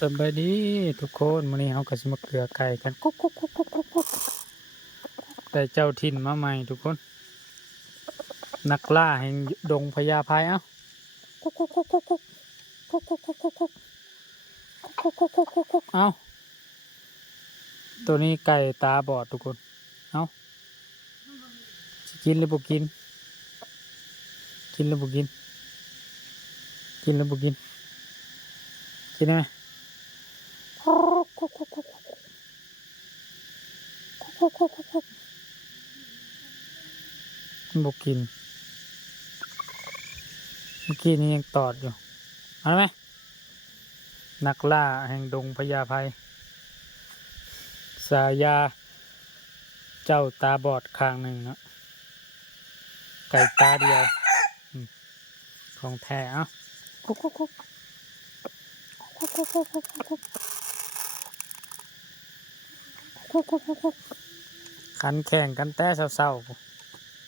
สบายดีทุกคนมื้อนี้เฮาก็สิมาเกลือไก่กันกุ๊กกุ๊กกุ๊กกุ๊กกุ๊กกุ๊กแต่เจ้าถิ่นมาใหม่ทุกคนนักล่าแห่งดงพญาไพเอ้ากุ๊กกุ๊กกุ๊กกุ๊กกุ๊กกุ๊กกุ๊กกุ๊กกุ๊กกุ๊กกุ๊กกุ๊กกุ๊กกุ๊กกุ๊กเอ้าตัวนี้ไก่ตาบอดทุกคนเอ้าสิกินหรือบ่กินกินหรือบ่กินกินหรือบ่กินกินได้ไหมบกินเมื่อกี้นี้ยังตอดอยู่เอาไหมนักล่าแห่งดงพญาไพสายาเจ้าตาบอดข้างหนึ่งนะไก่ตาเดียวของแท้เอ้าคุกคุกคุกคุกคุกคุกคุกคุกคุกคุกคุกคุกขันแข่งกันแต่เศร้าๆ